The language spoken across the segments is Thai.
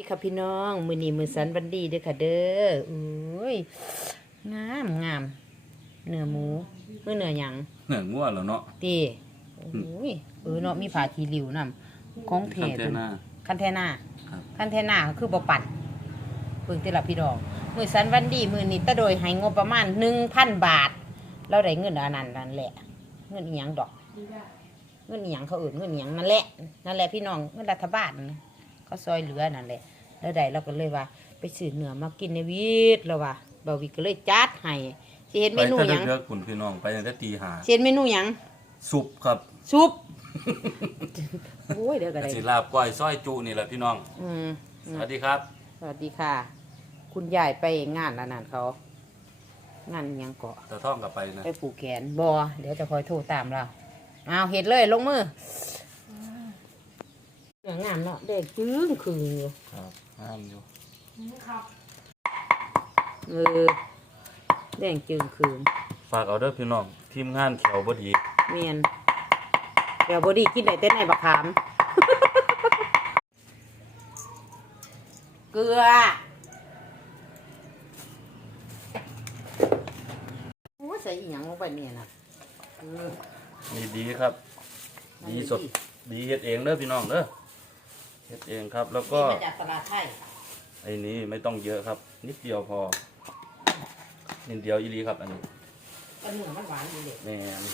ดีค่ะพี่น้อง มือนี้มือสันวันดีเด้อค่ะเด้ออุ้ยงามงามเนื้อหมูเมื่อเนื้อหยังเหนือง่วแล้วเนาะตีโอ้ยเออเนาะมีผาทีริวนำของเทคันเทตัวน่าคันเทน่าครับคันเทน่าก็คือบ่ปั่นเพิ่งติละพี่น้อง มือสันวันดี มือนี้ตะโดยให้งบประมาณหนึ่งพันบาทเราได้เงินอันนั้นนั่นแหละ เงินอีหยังดอก เงินอีหยังเขาเอื่นเงินอีหยังนั่นแหละนั่นแหละพี่น้องเงินรัฐบาลนะเขาซอยเหลือนั่นแหละ แล้วใดเราก็เลยว่า ไปซื้อเนื้อมากินในวีดแล้วว่าบาวิก็เลยจัดให้สิเฮ็ดไปเมนูถ้าหยังเลือกคุณพี่น้องไปตั้งแต่ตีห้าสิเฮ็ดเมนูหยังซุปครับซุปโอ้ยเดี๋ยวก็ได้สิลาบก้อยซอยจุนี่แหละพี่น้องอืมสวัสดีครับ สวัสดีค่ะ คุณยายไปงานอันนั้นเขา งานหยังเกาะตะท่องกลับไปนะไปผูกแขนบอเดี๋ยวจะคอยโทรตามเราเอาเฮ็ดเลยลงมือเนื้องามเนาะเด็กจึ้งคืนอยู่ครับ ห้ามอยู่เออแดงจึงคืนฝากเอาเด้อพี่น้องทีมงานแขวบ่ดีเมียนเดี๋ยวบอดี้กินได้เต้นในบักขาม เกลือโอ้ยใส่อีหยังลงไปเนี่ยนะเออนี่ดีครับ ดีสดดีเฮ็ดเองเด้อพี่น้องเด้อ เฮ็ดเองครับ แล้วก็นี่มาจากตลาดไทยไอ้นี้ไม่ต้องเยอะครับ นิดเดียวพอ นิดเดียวอีหลีครับ อันนี้ก็เนื้อมันหวานอยู่เด็ดแม่น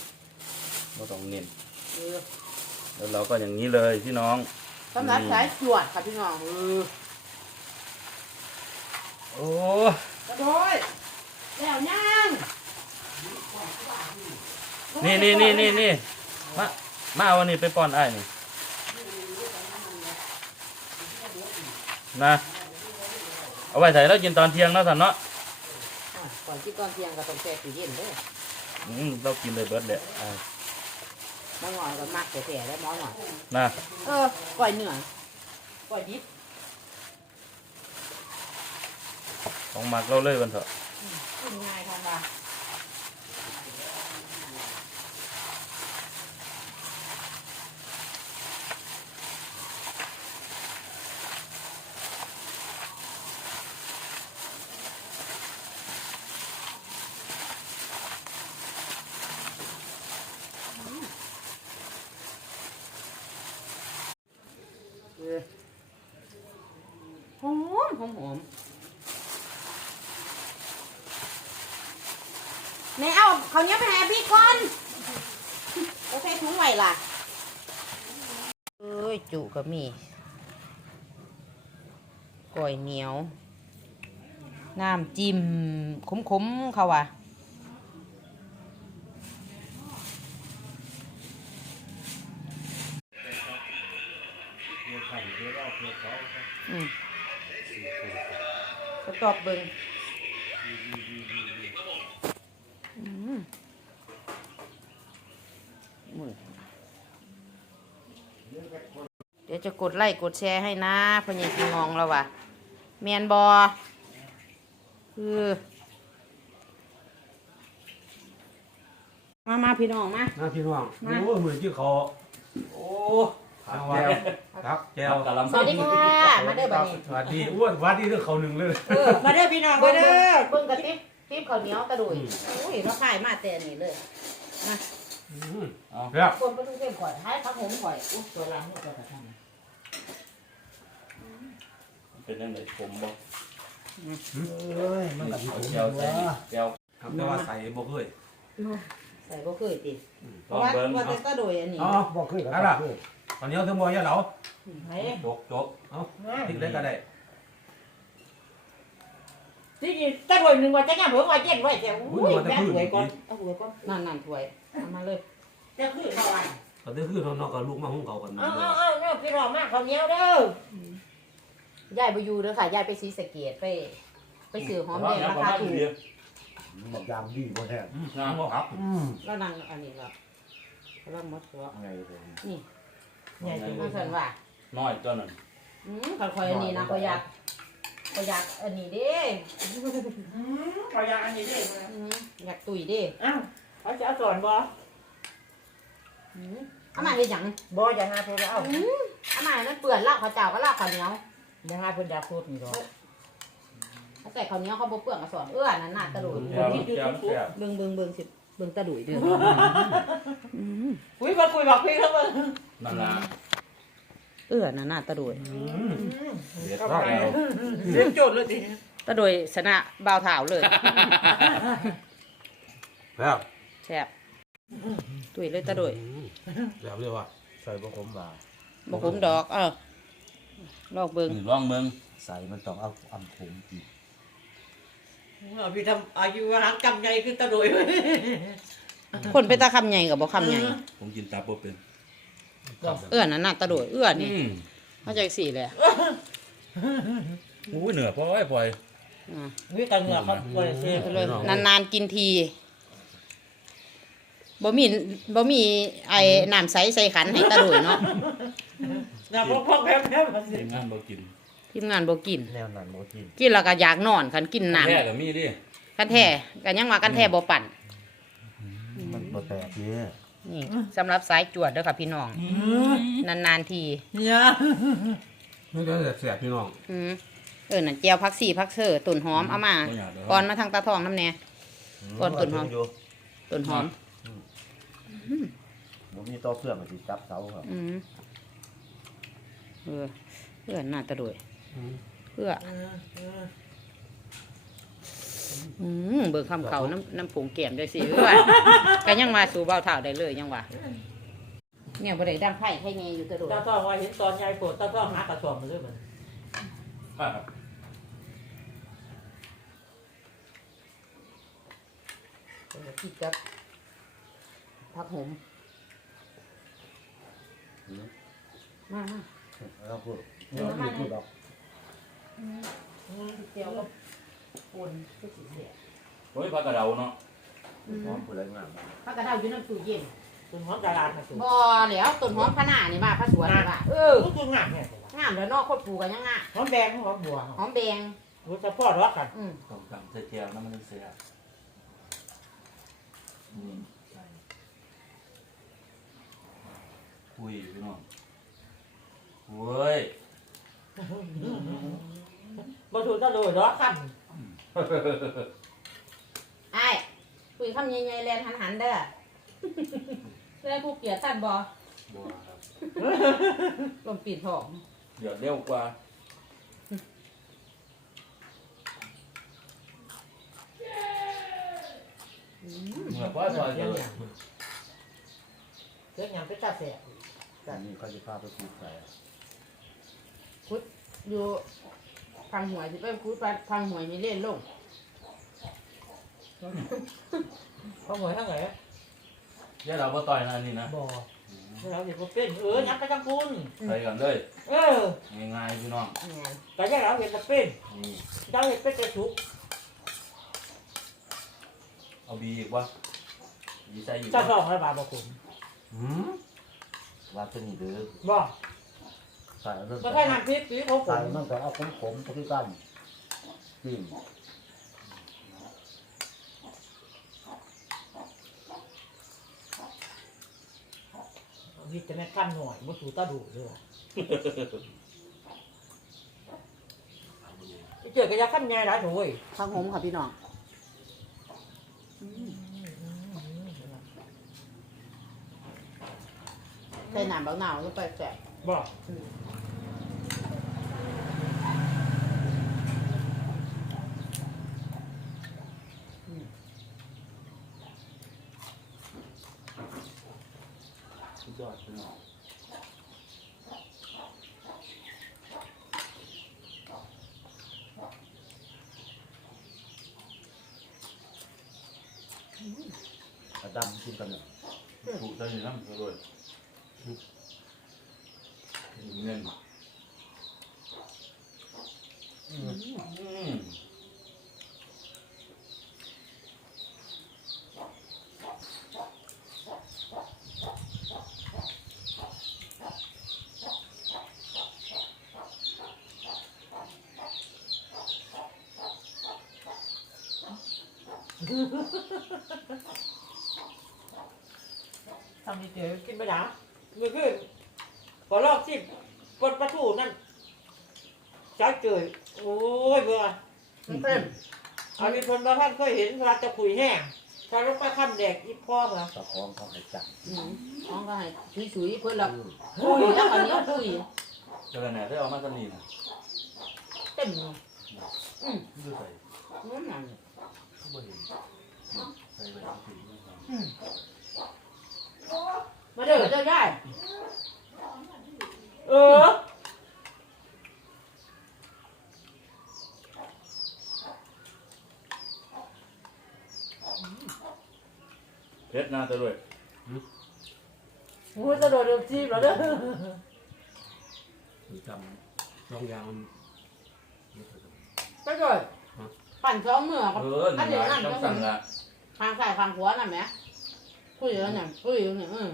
บ่ต้องเน้นเออแล้วเราก็อย่างนี้เลยพี่น้อง สำหรับสายจวดค่ะพี่น้องเออโอ้กระโดดแล้วยังนี่นี่นี่นี่นี่มามาเอาอันนี้ไปป้อนไอ้ายนี่ นะเอาไว้ใส่แล้วกินตอนเที่ยงเนาะสันเนาะอะก่อนที่ตอนเที่ยงก็ต้องแช่ตู้เย็นเด้ออืมเรากินเลยเบิร์ดแหละอ่าหมอหน่อยก็มักแต่แท้แล้วหมอหน่อยนะเออก่อยเหนื่อยก่อยดิบของหมักเราเลยวันเถอะกินง่ายทันว่า หอม แม่เอาเขาเนี้ยวไปหาพี่ก่อนโอเคถุงไหวล่ะเอ้ยจุก็มีก้อยเหนียว น้ำจิ้มขมๆเขาว่ะ ประกอบเบิงอืมมือเดี๋ยวจะกดไลค์กดแชร์ให้นะพอใหญพี่งองแล้วว่ะเมียนบอคือมา มาพี่น้องมาน้าพี่น้อง มา โอ้เหมือนที่เขาโอ้ ทางวันครับแจวกะหล่ำสวัสดีค่ะ มาเด้อบัดนี้สวัสดีอ้วนสวัสดีเรื่องเขาหนึ่งเลยเออมาเด้อพี่น้องมาเด้อเบิ่งกระติบติบข้าวเหนียวกระดุยโอ้ยเราขายมาแต่นี่เลยมาเอาครับคนไปดูเส้นข่อยให้พักผมข่อยอุ้ยตัวหลังนี่ตัวกระชังเป็นยังไงผมบอกเอ้ยมันกับเอาแก้วใส่นี่แก้วครับแต่ว่าใส่บ่เคยใส่บ่เคยติเพลอราะงว่าเบิ้งว่าเอาแต่กระโดยอันนี้อ๋อบ่เคยครับล่ะ ตอนนี้เอาถึงบ่อยาเหลาเฮ้จกจกเอาทิ้งได้ก็ได้ที่นี่กระโดยหนึ่งว่าจะงามเบิ่งว่าเจ็ดไว้แต่อุ้ยแม่ถวยก่อนเอาถวยก่อนนั่นนั่นถวยเอามาเลยจะขึ้นบ่ไหวก็ได้คือน้องๆก็ลูกมาหุงเขากันเอาเอาเอาเอาพี่รองมากข้าวเหนียวเด้อยายไปอยู่เด้อค่ะยายไปศรีสะเกษไป ไปซื้อหอมแดงราคาถูกบอกยามดีบ่แท้งามบ่ครับอืมแล้วนั่งอันนี้แล้วแล้วมดตัวไงผมนี่ ยายเป็นมาสั่นว่าน้อยตัวนั้นอืมข่อยข่อยอันนี้นะข่อยอยากข่อยอยากอันนี้เด้ขอยาอันนี้เด้อืมอยากตุยเด้อ้าวเขาจะเอาสอนบ่อืมเอามาเฮ็ดหยังบ่อย่างงาเธอเอาอืมเอามาให้มันเปื่อนลาบข้าวเจ้าก็ลาบข้าวเหนียวเดี๋ยวให้เพิ่นอยากพูดนี่ดอกถ้าใส่ข้าวเหนียวเขาบ่เปลืองกระสอนเอื้อนั่นน่ะตะดุยแก้วแก้วแก้วเบิ่งเบิ่งเบิ่งสิเบิ่งตะดุยเด้ออืมคุยมาคุยบอกคุยทั้งหมด นั่นล่ะเอื้อนั่นน่ะตะดุยเด็ดเข้ามากไปแล้วเรียกโจทย์เลยสิตะดุยชนะบ่าวเท้าเลยแล้วแซ่บตุยเลยตะดุยแล้วเรียกว่าใส่บะขมบาบ่คุ้มดอก เออลอกเบิ่งนี่ลองเบิ่งใส่มันต้องเอาอำขมกินเอาพี่ทำอายุวหารกำใหญ่ขึ้นตะโดยคนไปตาคำใหญ่กับบ่คำใหญ่ผมกินตับบ่เป็น เอื้อนั่นน่ะตะดุยเอื้อนี่อืมเข้าใจสี่เลยอุ้ยเหนือพลอยพลอย อ่าวิกันเหงือกครับบริเซียเลย นานๆกินทีบ่มีบ่มีไอ้น้ำใสใส่ขันให้ตะดุยเนาะนะพวกพวกแพ้แพ้มาสิทีมงานบ่กินทีมงานบ่กิน แนวนั้นบ่กินกินแล้วก็อยากนอนคันกินน้แท้ก็มีดิำกันแท้กันยังว่ากันแท้บ่ปั่นมันบ่แตกเนี่ย นี่สำหรับสายจวดเด้อค่ะพี่น้อง นานๆทีเนี่ยนี่ก็แสบพี่น้อง อืมเออนั่นแจวผักสีผักเสือต้นหอมเอามาบ่อยากเด้อ ก่อนมาทางตาทองน้ำแน่ ก่อนต้นหอมอยู่ต้นหอม บ่มีต่อเครื่องมันสิจับเสาครับอืมเออเพื่อนหน้าตะโดยเพื่อ อืมเบิกคำเขาน้ำน้ำผงเกี่ยมด้วยสิเพื่อนก็ยังมาสู่เบาเท่าได้เลยยังว่าเนี่ยบ่ได้ดังไผ่ไผ่เงยอยู่ตะโดยตาต้องว่าเห็นตอนยายปวดตาต้องหากระสอบมาด้วยมันมาครับคิดกับพักหมมามา แล้วพูดเราไม่พูดหรอกเจียวกั บปูนคือสีเสียโอ้ยผักกระเดาเนาะหอมผู้ใดงามพักกระเดาอยู่น้ำตู้เย็นคุณหอมดาราค่ะสุดบ่แล้วต้นหอมพะนานี่ว่าพระสวนนี่ว่าเออคุณงามเนี่ยงามแล้วเนอกคนปลูกกันยังงามหอมแดงหอมบัวหอมแดงรู้จะพ่อรักกันอืมต้มตำเจียวน้ำมันเสียอืมใส่อุ้ยพี่น้องเว้ยมาถูกตะโดยรักกัน ไอ้คุยคำใหญ่ๆแลนหันหันๆเด้อเพื่อผู้เกลียดตันบ่บัวครับลมปีนหอมเดี๋ยวเร็วกว่าเหนือพลอยพลอยเรื่องเลยอย่างเรื่องอย่างเป็นตาแสบอันนี้เขาจะพาไปปลูกใส่อยู่ ทางหวยสิไปคุยไปทางหวยมีเล่นลงเขาหวยทั้งไหนเดี๋ยวเราบ่ต่อยนะอันนี่นะบ่เราเห็นว่าเป็นเออนักกระจังคุณใส่กันเลยเออง่ายๆพี่น้องแม่นแต่ยังเราเห็นว่าเป็นนี่เราเห็นเป็นกระสุกเอาบีอีกวะบีใส่อีกจะวะสองระบาดบ่คุณอืมว่าตัวนี้เด้อบ่ใส่มันก็แค่น้ำพริกพริกเขาผใส่มมันก็เอาขมๆไปคือกันกินวิจะแม่กั้นหน่อยบ่ถูตาดูเด้อเจอกันยาขั้นใหญ่หลายโถยทางหมค่ะพี่น้องใส่น้ำเบาหนาวลงไปแสบบ่สุดยอดพี่น้อง กระดำกินกันเนี่ยถูกใจน้ำเลยเงินอืม ทำนี่เจอกินไปแล้วเมื่อคืนก็ลอกสิปดประตูนั่นจ้าเจยโอ้ยเบื่อมันเป็นอันนี้คนบางท่านเคยเห็นเวลาจะคุยแห้งถ้าลงไปคำแดกอีพ่อเหรอตะคองเขาให้จับอืมน้องก็ให้ชุยชุยๆเพื่อนละคุยแล้วอันนี้คุยเจ้าไหนได้เอามาตอนนี้นะเต็มเลยอืมดูใส่นั่นน่ะเขาบ่เห็นใส่ไปถึงอืมมา เด้อเจ้าได้เออเพชรน่าจะด้วยงูจะโดดเดือดจีบแล้วเด้อคือจำลองยางมันก็เลยปั่นสองมือกับเออหนึ่งร้อยต้องสั่งละข้างซ้ายข้างขวาน่ะแหม่คุยแล้วเนี่ยคุยอยู่เนี่ยอืม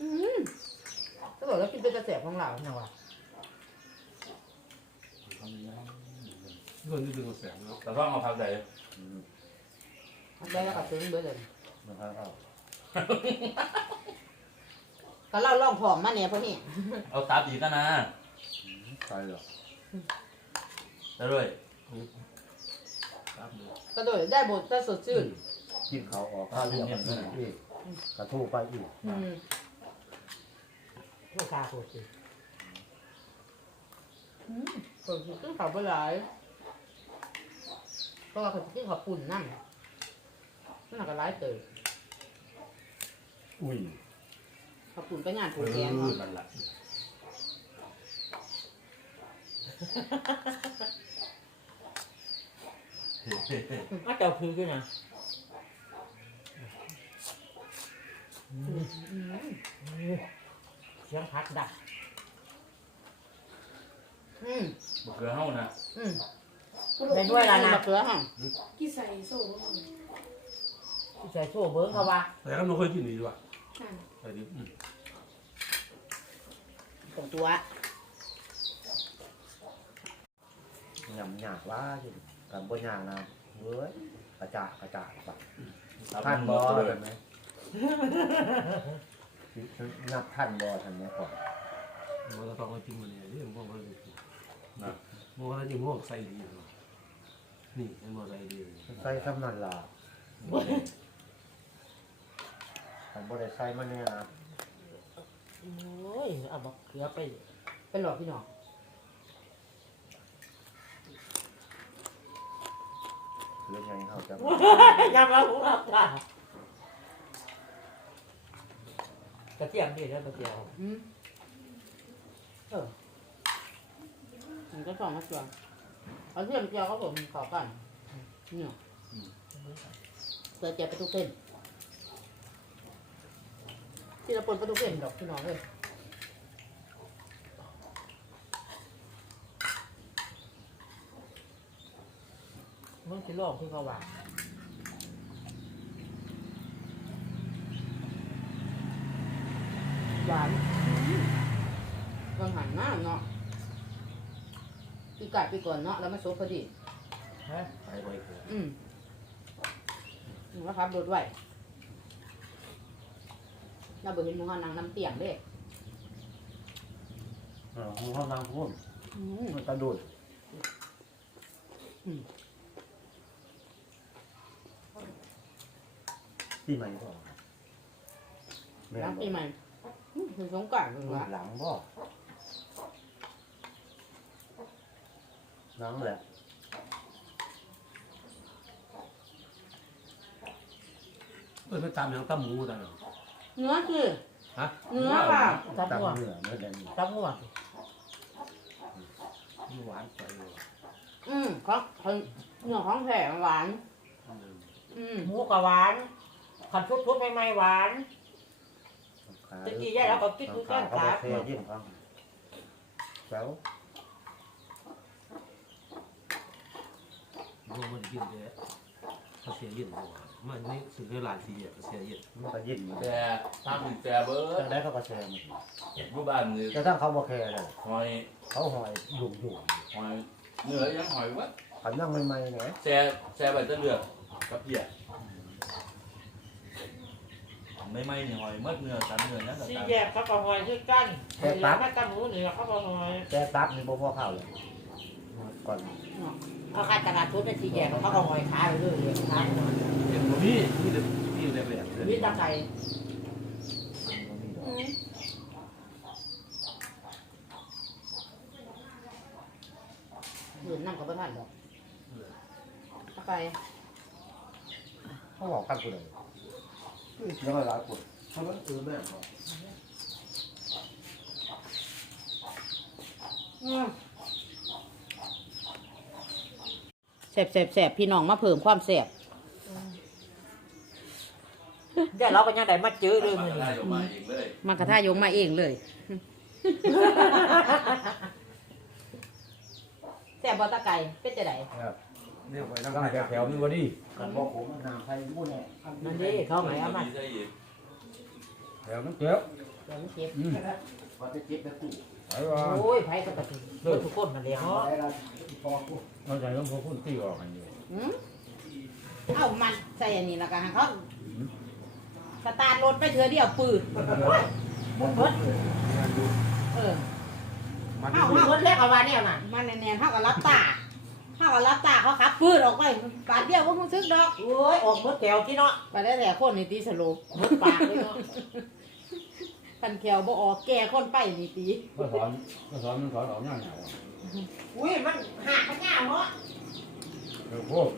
อืมก็บอกแล้วกินเป็นกระแสของเราเนี่ยว่ะเรื่องนี้ดึงแสงเนาะแต่ต้องเอาพักใดอืมมันได้แล้วกับซึ้งเบิดเลยมันให้เอาก็เล่าล่องผอมมาเนี่ยพวกนี้เอาตับอีกก็นะใช่หรอได้ด้วยครับเลยก็โดยได้บทก็สดชื่นกินเขาออกข้าวเรียบมันอีกกระทู้ไปอีกอืม ลูกค้าโคตรอืมผมกินข้าวไปหลายเพราะว่าเขากินข้าวปุ่นนั่นนั่นนะก็หลายเติบอุ้ยข้าวปุ่นไปงานเอผูกแกนอเนาะนั่นแหละอาเจ้าคือกันนะเสียงพักดักอืมบุกเกลือเฮานะอืม ได้ด้วยแล้วนะเกลือฮะกี่ใส่โซ่ลงไปใส่โซ่เบิ้งเขาว่าแต่ก็ไม่เคยกินดีว่ะอะแต่ดิอืมตรงตัวยำหยาบว่าสิกันบนยางนะเว้ยกระจากระจากปะตับท่านมันบบ่อเลเห็ยนไหม นับท่านบอทันนี้ก่อนมันจะต้องมากินมันเนี่ยที่มันก็มันนะมันก็จะง่วงใส่ดีเนาะนี่มันบ่ใส่ดีใส่สำนันลาทันบริใส่มาเนี่ยนะโอ้ยเอาบักเกลือไปไปหลอกพี่น้องเรื่องไงเขาจะยำมาหูอับตา กระเทียมดีแล้วกระเทียมอืมเออมันก็สองมาส่วนเอาเทียมเจียวก็ผมขอกันเนี่ยเสือเจียวประตูเป็นที่เราปนประตูเป็นดอกพี่น้องเลยมันสิลอกคือเขาว่า หวานกังหันหน้าเนาะปีกายปีก่อนเนาะแล้วมาโซพอดีไปไว้เถอะอืมนี่ว่าครับรถไหวเราเบิเห็นหมูหันนางน้ำเตียงเด้เออหูเขานางพูดอืมมันกระโดดอืมที่ไหนก็แม่หลังบปีอกใหม่อืม คือสงกรารเลยว่ะหลังบ่หลังแหละเออไปตามอย่างตั้มหมูได้เนาะเนื้อคือฮะเนื้อค่ะตั้งเหนือเมื่อใดนี่จับหัวมีหวานไปเลยอืมของของเนื้อของแผ่หวาน อืมอืมหมูกับหวานขัดชุดชุดใหม่ๆหวานขา ตะกี้แยกแล้วก็กิ๊กคือก้านขาขาเขาบ่แค่ยิ่งฟังแล้วมันมันกินเด้เขาเสียเย็นบ่วะมันนี่สื่อหลานสีอะเสียเย็นมันก็ยิ่งอยู่แต่ทำอีกแต่เบิดจังได้เขาก็แชร์มันอยู่บ้านนี่แต่ถ้าเขาบ่แคร์เลยหอยเขาหอยยุ่งยุ่งหอยเนื้อยังหอยวัดขันนั่งใหม่ๆนะแซ่แซ่ใบตะเลือกกับเพีย ไม่ไม่นี่หอยมัดเนื้อสันเนื้อยังกับสี่ตาแยกเขาก็หอยคือกันแล้วก็ตำหมูเหนือเขาก็หอยแต่ตับนี่บ่พอข้าวเลยอก่อนเอาค่าตลาดทุนไปชี้แจงเขาก็หอยขาไปเรื่อยเลยขาไปหน่อยเห็นบ่มีมีแต่มีแต่แบบเลยมีตะไคร้มันมีดอกยืนนั่งกับประธานดอกเอาไปเขาบอกกันกูเลย เสียงอะไรหลายคนเพราะมันเออแม่บ่แสบแสบแสบพี่น้องมาเพิ่มความแสบเดี๋ยวเราก็ยังได้มาเจอเลยมือได้นี้ออกมาเองเลยมากระทายงมาเองเลยแสบบอตะไก่เป็นจะไดครับ เนี่ยไปนั่งตั้งให้แต่แถวมีวันนี้กันบอกผมน้ำใครรู้แน่นั่นดิเขาไหนเอามาใช่อีกแถวมันเจ็บเดี๋ยวมันเจ็บอืมว่าจะเจ็บแบบกูไอ้ว่าโอ้ยไผ่กระตุ้นเบิดทุกคนมาเลยเนาะเราใจต้องพวกคุณตีออกกันอยู่หืมเอามันใส่อันนี้แล้วกันเขาสตาร์ทรถไปเถือเดียวปืดบุบเบิดเออมันเข้าคุเข้าคนแรกเอาว่าเนี่ยน่ะมันแน่ๆเข้ากับรับตาเข้า กับรับตาเขาขับปืดออกไปปาดเดียวว่ามึงซึกดอกโอ้ยออกหมดแถวที่เนาะไปได้แต่คนนี่ตีสโลปหมดปากเลยเนาะคันแขวบ่ออกแก่คนไปนี่ตีก็สอนก็สอนมันสอนออกง่ายอุ้ยมันหักมันยาวเนาะ เดี๋ยวพวก